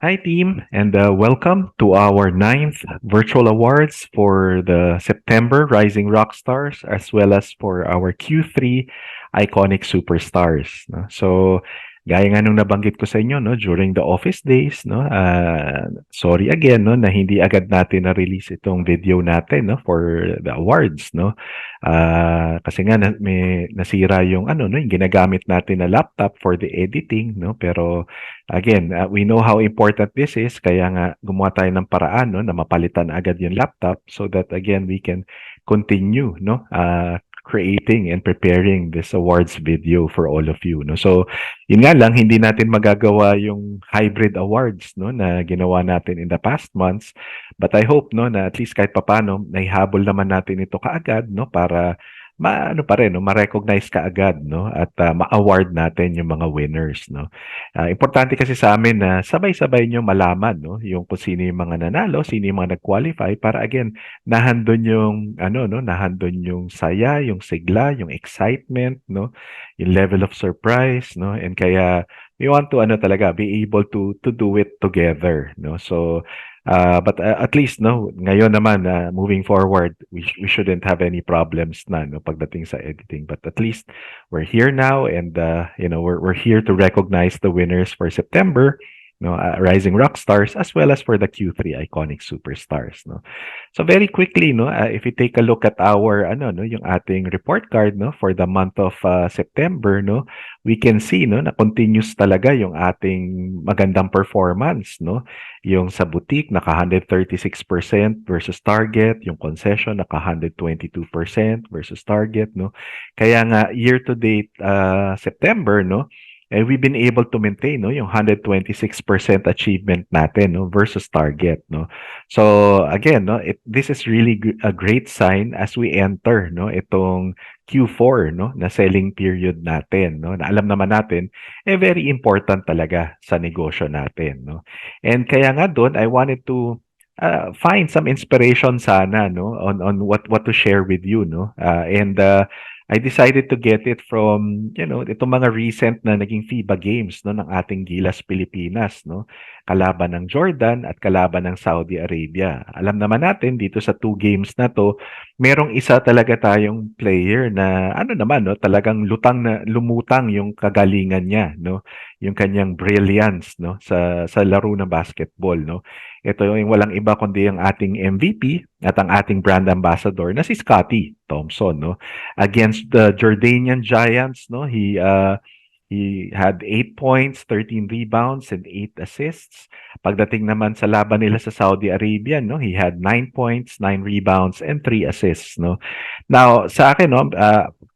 Hi, team, and welcome to our ninth virtual awards for the September Rising Rock Stars, as well as for our Q3 Iconic Superstars. No? So, gaya nga nung nabanggit ko sa inyo, no, during the office days, no, sorry again, no, na hindi agad natin na-release itong video natin, no, for the awards, no. Kasi nga may nasira yung ano, no, yung ginagamit natin na laptop for the editing, no, pero again, we know how important this is kaya nga gumawa tayo ng paraan no na mapalitan agad yung laptop so that again we can continue no creating and preparing this awards video for all of you no. So, yun nga lang hindi natin magagawa yung hybrid awards no na ginawa natin in the past months. But I hope no na at least kahit papaano naihabol naman natin ito kaagad no para maano pa rin no, ma-recognize kaagad no at ma-award natin yung mga winners no. Importante kasi sa amin na sabay-sabay nyo malaman no, yung kung sino yung mga nanalo, sino yung mga nag-qualify para again nahandon yung ano no, nahandon yung saya, yung sigla, yung excitement no, yung level of surprise no, and kaya we want to ano talaga be able to do it together no. So but at least no ngayon naman moving forward we shouldn't have any problems na no pagdating sa editing, but at least we're here now and we're here to recognize the winners for September no Rising Rock Stars as well as for the Q3 Iconic Superstars no. So very quickly no if you take a look at our ano no yung ating report card no for the month of September no, we can see no na continuous talaga yung ating magandang performance no. Yung sa boutique naka 136% versus target, yung concession naka 122% versus target no. Kaya nga year to date September no, we've been able to maintain no yung 126% achievement natin no versus target no. So again no, this is really a great sign as we enter no itong Q4 no na selling period natin no. Na alam naman natin very important talaga sa negosyo natin no. And kaya nga doon I wanted to find some inspiration sana no on what to share with you no. And I decided to get it from, itong mga recent na naging FIBA games no ng ating Gilas Pilipinas no. Kalaban ng Jordan at kalaban ng Saudi Arabia. Alam naman natin dito sa two games na to, merong isa talaga tayong player na ano naman no, talagang lumutang yung kagalingan niya no, yung kanyang brilliance no sa laro ng basketball no. Ito yung walang iba kundi ang ating MVP at ang ating brand ambassador na si Scottie Thompson no against the Jordanian Giants no. He had 8 points, 13 rebounds and 8 assists. Pagdating naman sa laban nila sa Saudi Arabia no, he had 9 points, 9 rebounds and 3 assists no. Now sa akin no,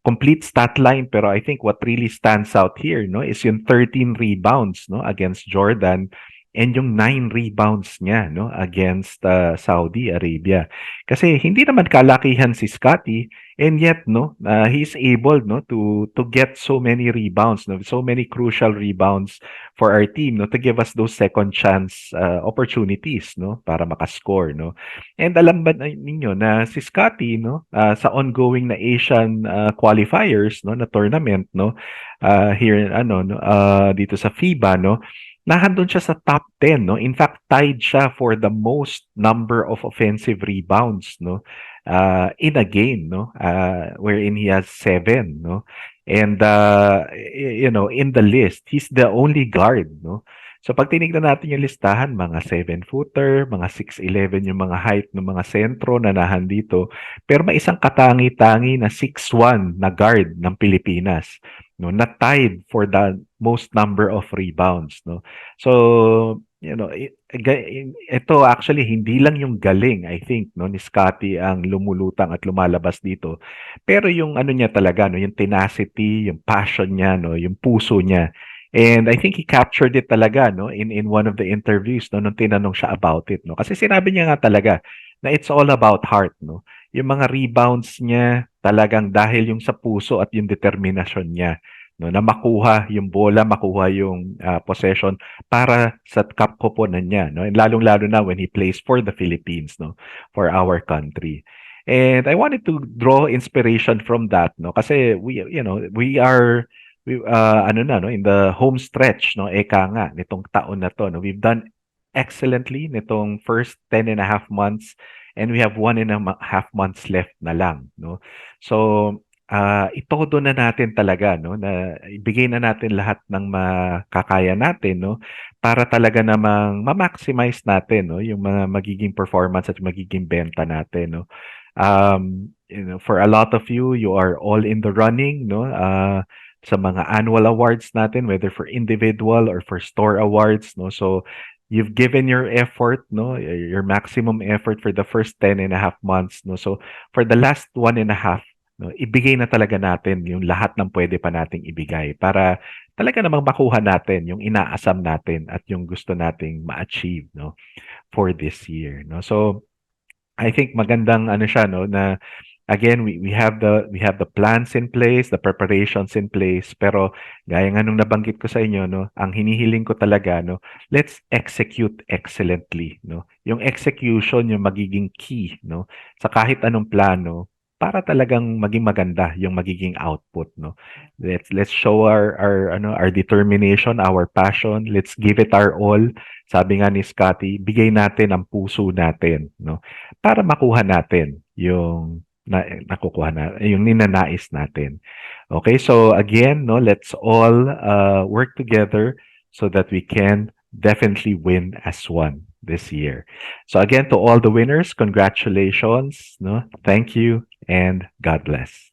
complete stat line pero I think what really stands out here no is yung 13 rebounds no against Jordan and yung 9 rebounds niya no against Saudi Arabia. Kasi hindi naman kalakihan si Scottie and yet no he's able no to get so many rebounds no, so many crucial rebounds for our team no to give us those second chance opportunities no para makascore no. And alam ba ninyo na si Scottie no sa ongoing na Asian qualifiers no na tournament no here ano no dito sa FIBA no, nahandun siya sa top 10 no. In fact, tied siya for the most number of offensive rebounds no in a game no wherein he has 7 no. And in the list, he's the only guard no. So pag tinignan natin yung listahan, mga 7-footer, mga 6'11 yung mga height ng mga sentro na nahandito. Pero may isang katangi-tangi na 6'1 na guard ng Pilipinas no, na tied for the most number of rebounds no. So ito actually hindi lang yung galing I think no ni Scottie ang lumulutang at lumalabas dito, pero yung ano niya talaga no, yung tenacity, yung passion niya no, yung puso niya. And I think he captured it talaga no in one of the interviews no nung tinanong siya about it no. Kasi sinabi niya nga talaga na it's all about heart no. Yung mga rebounds niya talagang dahil yung sa puso at yung determinasyon niya no na makuha yung bola, makuha yung possession para sa kapkoponan niya no. And lalong-lalo na when he plays for the Philippines no, for our country. And I wanted to draw inspiration from that no kasi we are ano na no in the home stretch no eka nga nitong taon na to no, we've done excellently nitong first 10.5 months, and we have 1.5 months left na lang, no? So, itodo na natin talaga, no, na ibigay na natin lahat ng makakaya natin, no, para talaga namang ma-maximize natin, no, yung mga magiging performance at magiging benta natin, no. For a lot of you, you are all in the running, no, sa mga annual awards natin, whether for individual or for store awards, no. So, you've given your effort, no, your maximum effort for the first 10.5 months, no. So, for the last 1.5, no, ibigay na talaga natin yung lahat ng pwede pa nating ibigay para talaga namang makuha natin yung inaasam natin at yung gusto nating ma-achieve, no, for this year, no. So, I think magandang ano siya, no, na again, we have the plans in place, the preparations in place, pero gaya nga nung nabanggit ko sa inyo, no, ang hinihiling ko talaga, no, let's execute excellently, no. Yung execution yung magiging key, no, sa kahit anong plano para talagang maging maganda yung magiging output, no. Let's show our determination, our passion. Let's give it our all. Sabi nga ni Scotty, bigay natin ang puso natin, no, para makuha natin yung ninanais natin. Okay, so again, no, let's all work together so that we can definitely win as one this year. So again, to all the winners, congratulations, no, thank you, and God bless.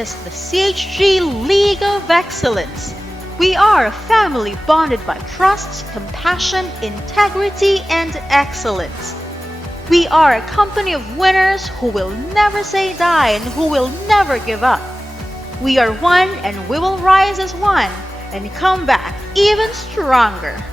is the CHG League of Excellence. We are a family bonded by trust, compassion, integrity, and excellence. We are a company of winners who will never say die and who will never give up. We are one and we will rise as one and come back even stronger.